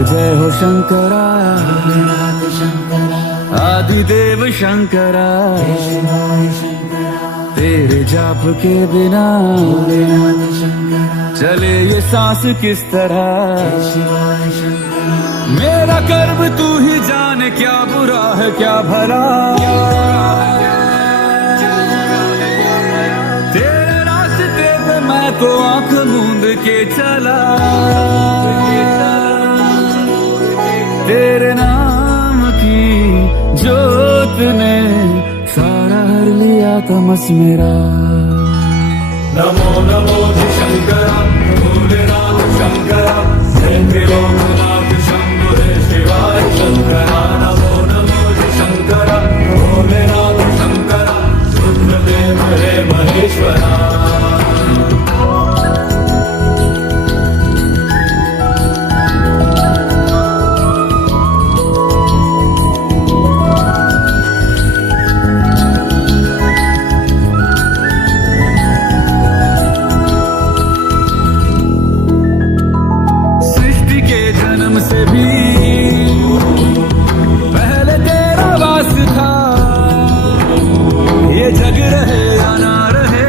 जय हो शंकरा, आदिदेव शंकरा, तेरे जाप के बिना चले ये सांस किस तरह। मेरा कर्म तू ही जाने, क्या बुरा है क्या भला, तेरे रास्ते पे मैं तो आंख मूंद के चला। तेरे नाम की जोत ने सारा हर लिया तमस मेरा। नमो नमो शंकरा, भोलेनाथ शंकरा, जय लोकनाथ शंभो शिवाय शंकरा। नमो नमो शंकरा, भोलेनाथ शंकरा, रुद्रदेव हे महेश्वरा। से भी पहले तेरा वास था, ये जग रहे या ना रहे,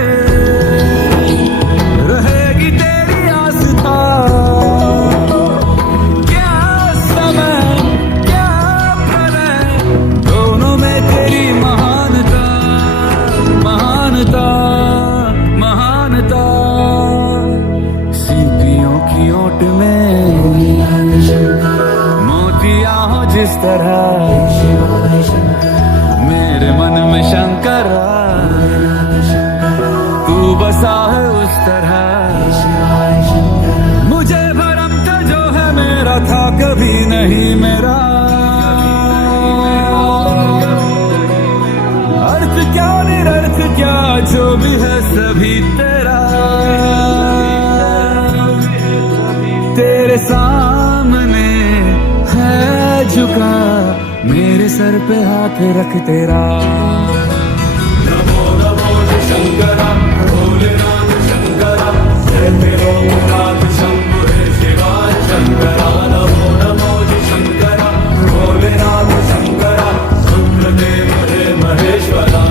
रहेगी तेरी आस्था। क्या समय क्या प्रलय, दोनों में तेरी महानता, महानता, महानता। सीपियों की ओट में मोतिया हो जिस तरह, मेरे मन में शंकरा तू बसा है उस तरह। मुझे भरम का जो है मेरा था कभी नहीं मेरा, अर्थ क्या निरर्थ क्या जो भी है सभी तेरा। तेरे सामने है झुका मेरे सर पे हाथ रख तेरा। नमो नमो शंकरा, भोलेनाथ शंकरा, जय लोकनाथ शंभो शिवाय शंकरा। नमो नमो शंकरा, भोलेनाथ शंकरा, रुद्रदेव हे महेश्वरा।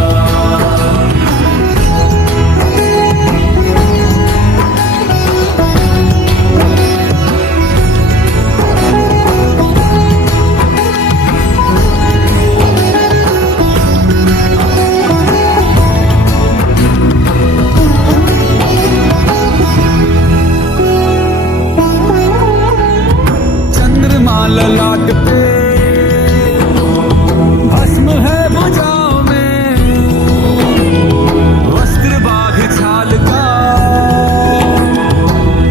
ललाट पे भस्म है भुजाओं में, वस्त्र बाघ छाल का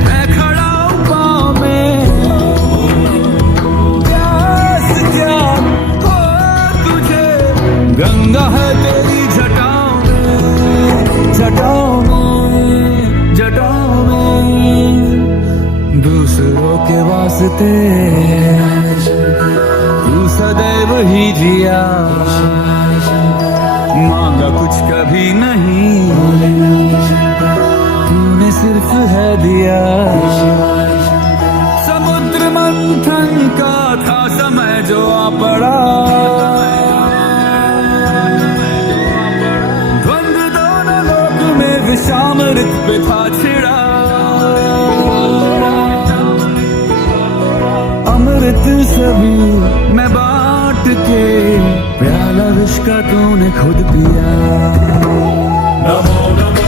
है खड़ा पाँव में। प्यास क्या हो तुझे, गंगा है तेरी जटाओं में, जटाओं में, जटाओं में। दूसरों के वास्ते तू सदैव ही जिया, मांगा कुछ कभी नहीं, तूने सिर्फ है दिया। समुद्र मंथन का था समय जो आ पड़ा, द्वंद्व दोनों लोक में विषामृत पे था छिड़ा। अमृत सभी मैं बांट के, प्याला विष का तूने खुद पिया। नमो नमो